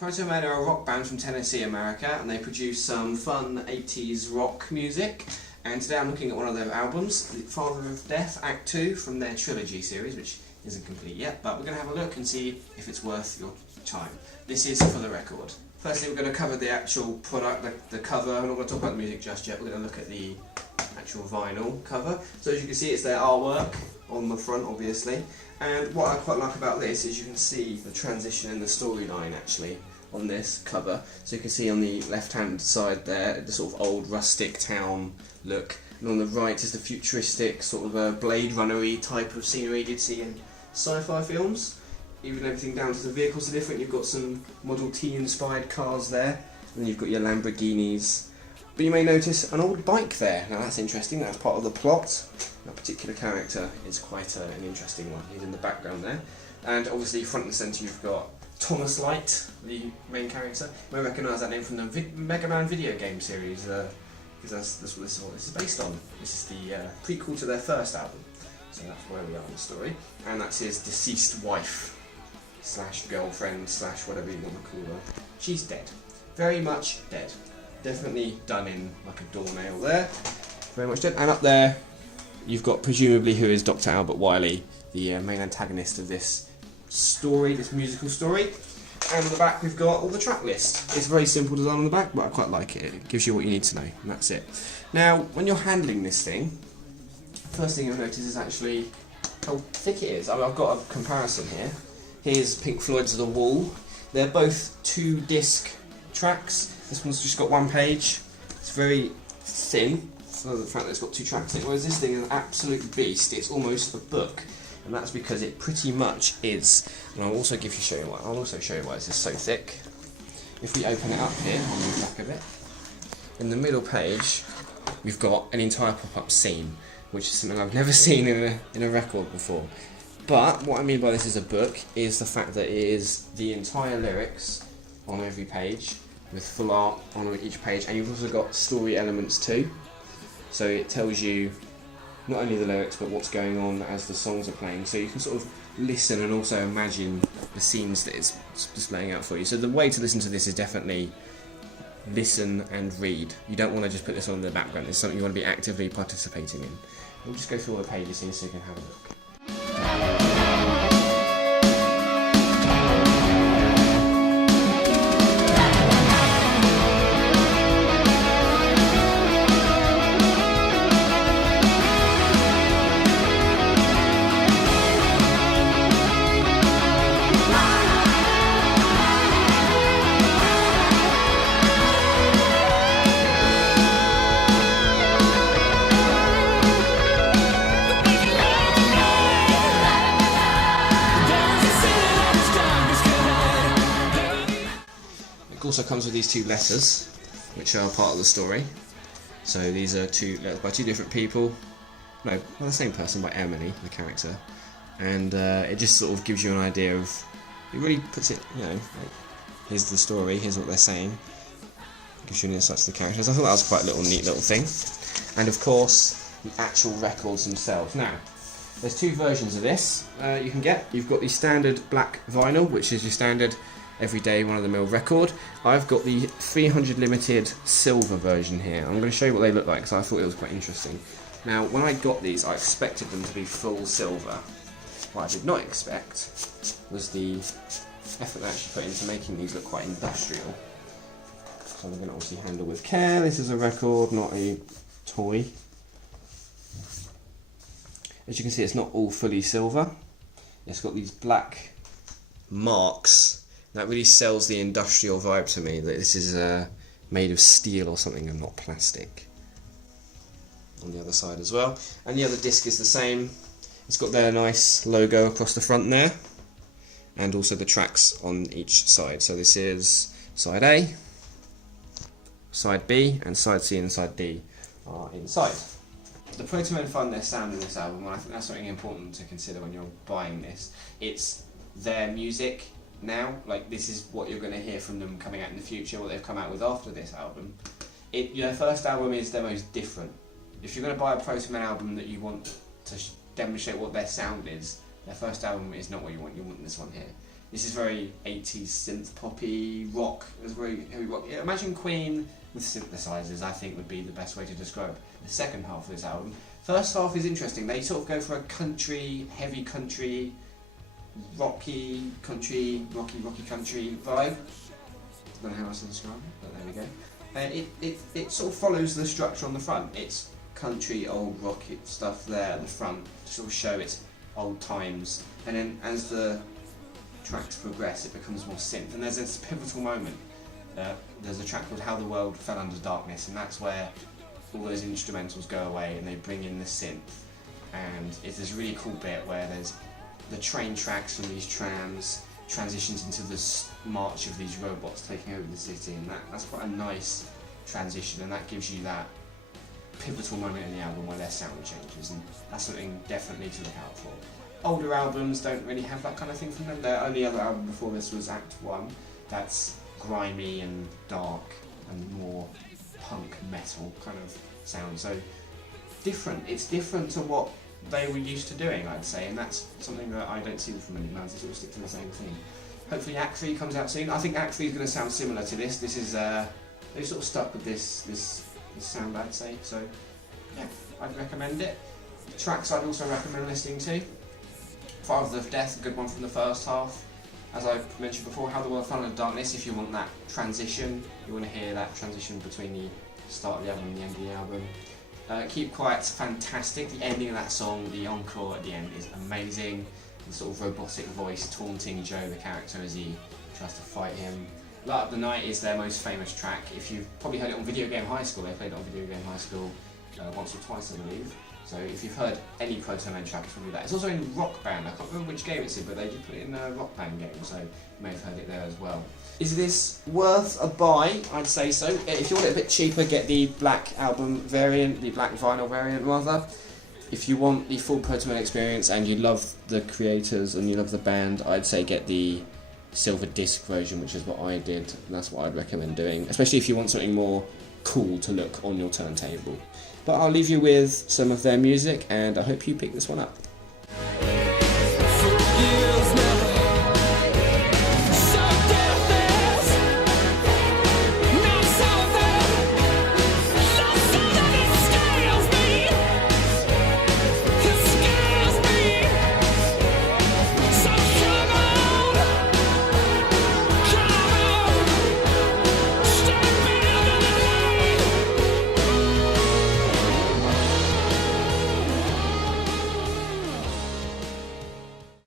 Protomen are a rock band from Tennessee, America, and they produce some fun 80s rock music. And today I'm looking at one of their albums, Father of Death, Act 2, from their trilogy series, which isn't complete yet, but we're going to have a look and see if it's worth your time. This is for the record. Firstly, we're going to cover the actual product, the cover. I'm not going to talk about the music just yet, we're going to look at the actual vinyl cover. So as you can see, it's their artwork on the front, obviously. And what I quite like about this is you can see the transition in the storyline actually on this cover. So you can see on the left hand side there the sort of old rustic town look, and on the right is the futuristic sort of a Blade Runner-y type of scenery you'd see in sci-fi films. Even everything down to the vehicles are different. You've got some Model T inspired cars there, and then you've got your Lamborghinis. But you may notice an old bike there. Now that's interesting, that's part of the plot. That particular character is quite an interesting one. He's in the background there. And obviously front and centre you've got Thomas Light, the main character. You may recognise that name from the Mega Man video game series, because that's what this is based on. This is the prequel to their first album. So that's where we are in the story. And that's his deceased wife, slash girlfriend, slash whatever you want to call her. She's dead. Very much dead. Definitely done in like a doornail there. Very much dead. And up there, you've got presumably who is Dr. Albert Wiley, the main antagonist of this story, this musical story. And on the back we've got all the track list. It's very simple design on the back, but I quite like it. It gives you what you need to know, and that's it. Now, when you're handling this thing, first thing you'll notice is actually how thick it is. I've got a comparison here. Here's Pink Floyd's The Wall. They're both 2-disc tracks. This one's just got 1 page. It's very thin, for the fact that it's got 2 tracks in it, whereas this thing is an absolute beast. It's almost a book, and that's because it pretty much is. And I'll also show you why this is so thick. If we open it up here, I'll move back a bit. In the middle page, we've got an entire pop-up scene, which is something I've never seen in a record before. But what I mean by this is a book is the fact that it is the entire lyrics on every page, with full art on each page, and you've also got story elements too. So it tells you not only the lyrics but what's going on as the songs are playing, so you can sort of listen and also imagine the scenes that it's displaying out for you. So the way to listen to this is definitely listen and read. You don't want to just put this on in the background. It's something you want to be actively participating in. We'll just go through all the pages here so you can have a look. It also comes with these 2 letters, which are part of the story. So these are 2 letters by 2 different people. No, by the same person, by Emily, the character. And it just sort of gives you an idea of, it really puts it, you know, like, here's the story, here's what they're saying. Gives you an insight to the characters. I thought that was quite a neat little thing. And of course, the actual records themselves. Now, there's 2 versions of this you can get. You've got the standard black vinyl, which is your standard everyday run-of-the-mill record. I've got the 300 limited silver version here. I'm going to show you what they look like because I thought it was quite interesting. Now, when I got these, I expected them to be full silver. What I did not expect was the effort they actually put into making these look quite industrial. So I'm going to obviously handle with care. This is a record, not a toy. As you can see, it's not all fully silver. It's got these black marks. That really sells the industrial vibe to me, that this is made of steel or something and not plastic. On the other side as well. And the other disc is the same. It's got their nice logo across the front there. And also the tracks on each side. So this is side A, side B, and side C and side D are inside. The Protomen fund their sound in this album, and I think that's something important to consider when you're buying this. It's their music now, like this is what you're going to hear from them coming out in the future, what they've come out with after this album. Their first album is their most different. If you're going to buy a Protomen album that you want to demonstrate what their sound is, their first album is not what you want this one here. This is very 80s synth poppy rock. It's very heavy rock. Yeah, imagine Queen with synthesizers, I think would be the best way to describe the second half of this album. First half is interesting. They sort of go for a country, heavy country, rocky country vibe. I don't know how else to describe it, but there we go. It sort of follows the structure on the front. It's country, old rocky stuff there at the front to sort of show its old times, and then as the tracks progress it becomes more synth, and there's this pivotal moment. There's a track called How the World Fell Under Darkness, and that's where all those instrumentals go away and they bring in the synth, and it's this really cool bit where there's the train tracks from these trams transitions into this march of these robots taking over the city, and that's quite a nice transition, and that gives you that pivotal moment in the album where their sound changes, and that's something definitely to look out for. Older albums don't really have that kind of thing from them. Their only other album before this was Act 1, that's grimy and dark and more punk metal kind of sound, so different. It's different to what they were used to doing, I'd say, and that's something that I don't see from many bands. They sort of stick to the same thing. Hopefully Act 3 comes out soon. I think Act 3 is going to sound similar to this. This is they sort of stuck with this sound, I'd say, so yeah, I'd recommend it. Tracks I'd also recommend listening to: Father of Death, a good one from the first half. As I mentioned before, How the World Fell Under Darkness, if you want that transition, you want to hear that transition between the start of the album and the end of the album. Keep Quiet's fantastic. The ending of that song, the encore at the end, is amazing. The sort of robotic voice taunting Joe, the character, as he tries to fight him. Light Up the Night is their most famous track. If you've probably heard it on Video Game High School, they played it on Video Game High School once or twice, I believe. So if you've heard any Protomen track, it's probably that. It's also in Rock Band. I can't remember which game it's in, but they did put it in a Rock Band game, so you may have heard it there as well. Is this worth a buy? I'd say so. If you want it a bit cheaper, get the black album variant, the black vinyl variant rather. If you want the full Protomen experience and you love the creators and you love the band, I'd say get the silver disc version, which is what I did. That's what I'd recommend doing, especially if you want something more cool to look on your turntable. But I'll leave you with some of their music, and I hope you pick this one up.